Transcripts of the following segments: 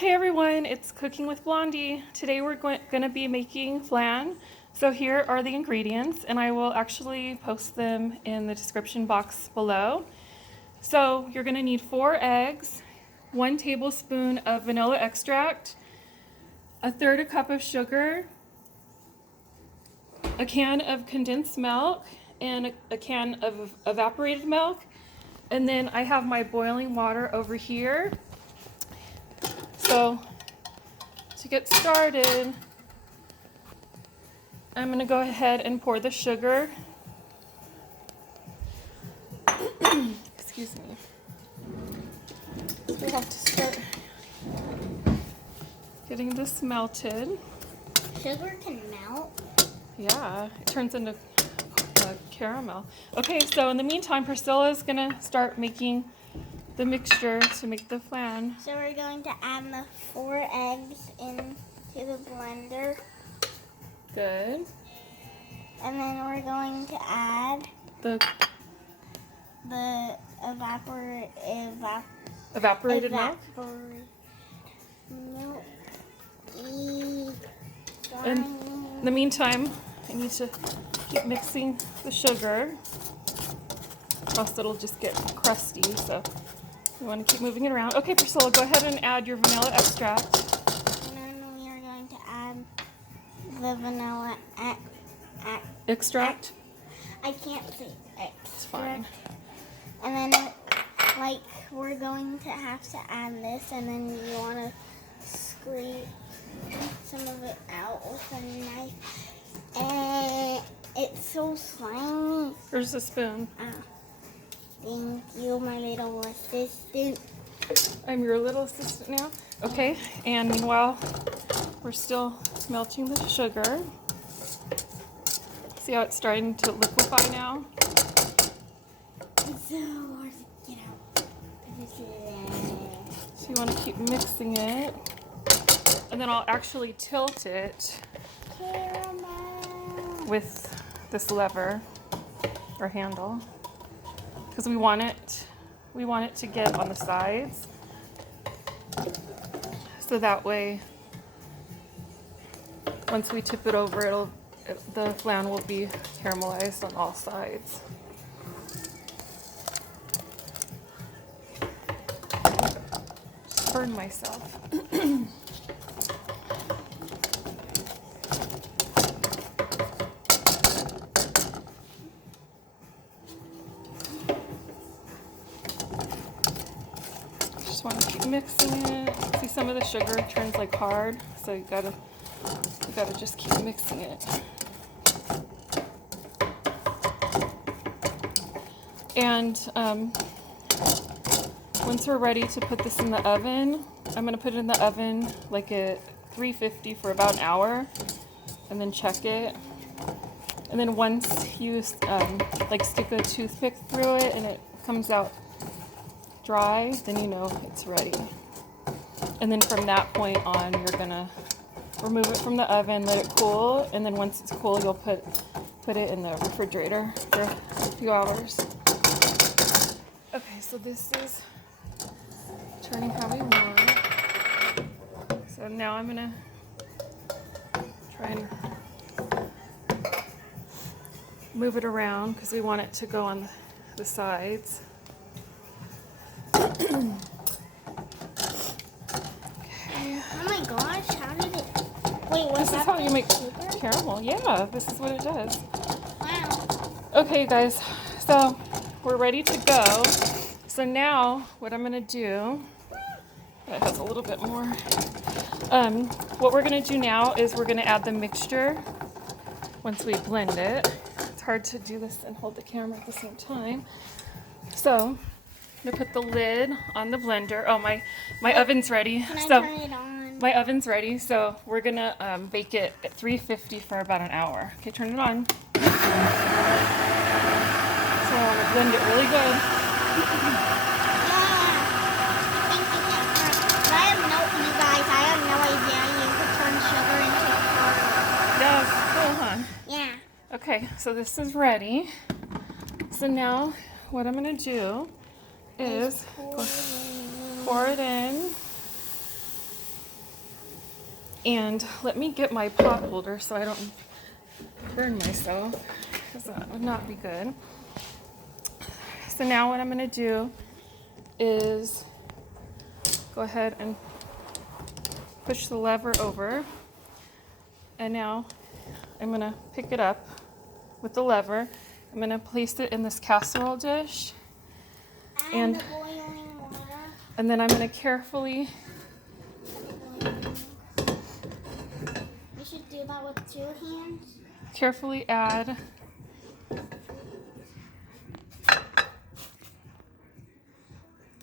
Hey everyone, it's Cooking with Blondie. Today we're going to be making flan. So here are the ingredients, and I will actually post them in the description box below. So you're going to need 4 eggs, 1 tablespoon of vanilla extract, 1/3 cup of sugar, a can of condensed milk, and a can of evaporated milk. And then I have my boiling water over here. So to get started, I'm going to go ahead and pour the sugar. Excuse me. So we have to start getting this melted. Sugar can melt? Yeah, it turns into caramel. Okay, so in the meantime, Priscilla is going to start making the mixture to make the flan. So we're going to add the 4 eggs into the blender. Good. And then we're going to add The evaporated milk. Milk. In the meantime, I need to keep mixing the sugar, or else it'll just get crusty, so you want to keep moving it around. Okay, Priscilla, go ahead and add your vanilla extract. And then we are going to add the vanilla Extract? I can't say extract. It's fine. And then, we're going to have to add this, and then you want to scrape some of it out with a knife. And it's so slimy. Here's a spoon. Thank you, my little assistant. I'm your little assistant now. Okay, and meanwhile, we're still melting the sugar. See how it's starting to liquefy now? It's so hard to get out. So you want to keep mixing it. And then I'll actually tilt it Caramel. with this lever or handle, because we want it to get on the sides, so that way once we tip it over, the flan will be caramelized on all sides. Just burned myself. Just want to keep mixing it. See, some of the sugar turns like hard, so you gotta just keep mixing it. And once we're ready to put this in the oven, I'm gonna put it in the oven like at 350 for about an hour, and then check it. And then once you stick a toothpick through it and it comes out dry, then you know it's ready. And then from that point on, you're gonna remove it from the oven, let it cool, and then once it's cool, you'll put it in the refrigerator for a few hours. Okay, so this is turning how we want it. So now I'm gonna try and move it around because we want it to go on the sides. Okay. Oh my gosh, how did it... Wait, what's This is how you make caramel. Yeah, this is what it does. Wow. Okay, you guys, so we're ready to go. So now what I'm gonna do, it has a little bit more. What we're gonna do now is we're gonna add the mixture once we blend it. It's hard to do this and hold the camera at the same time. So I'm gonna put the lid on the blender. Oh, my oven's ready. Can I So turn it on? my oven's ready, so we're gonna bake it at 350 for about an hour. Okay, turn it on. So I want to blend it really good. I have no idea you could turn sugar into water. Yes, cool, huh? Yeah. Okay, so this is ready. So now what I'm gonna do is pour it in. And let me get my pot holder so I don't burn myself, because that would not be good. So now what I'm going to do is go ahead and push the lever over. And now I'm going to pick it up with the lever. I'm going to place it in this casserole dish. And the boiling water. And then I'm going to carefully... You should do that with 2 hands. Carefully add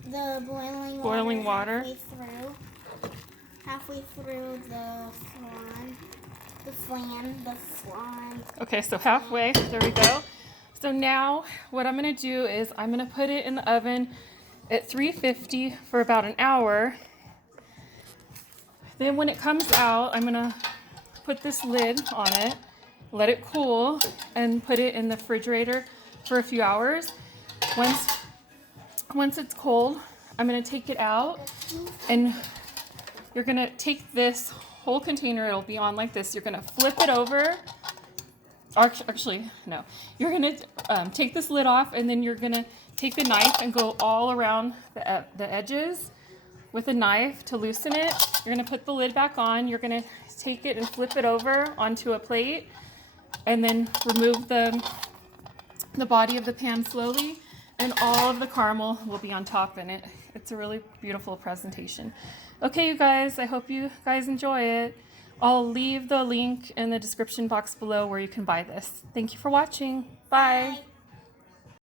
the boiling water. Halfway through the flan. Okay, so halfway, there we go. So now what I'm gonna do is I'm gonna put it in the oven at 350 for about an hour. Then when it comes out, I'm gonna put this lid on it, let it cool, and put it in the refrigerator for a few hours. Once it's cold, I'm gonna take it out, and you're gonna take this whole container, it'll be on like this, you're gonna flip it over. Actually, no. You're gonna take this lid off, and then you're gonna take a knife and go all around the edges with a knife to loosen it. You're gonna put the lid back on, you're gonna take it and flip it over onto a plate, and then remove the body of the pan slowly, and all of the caramel will be on top in it. It's a really beautiful presentation. Okay, you guys, I hope you guys enjoy it. I'll leave the link in the description box below where you can buy this. Thank you for watching. Bye. Bye.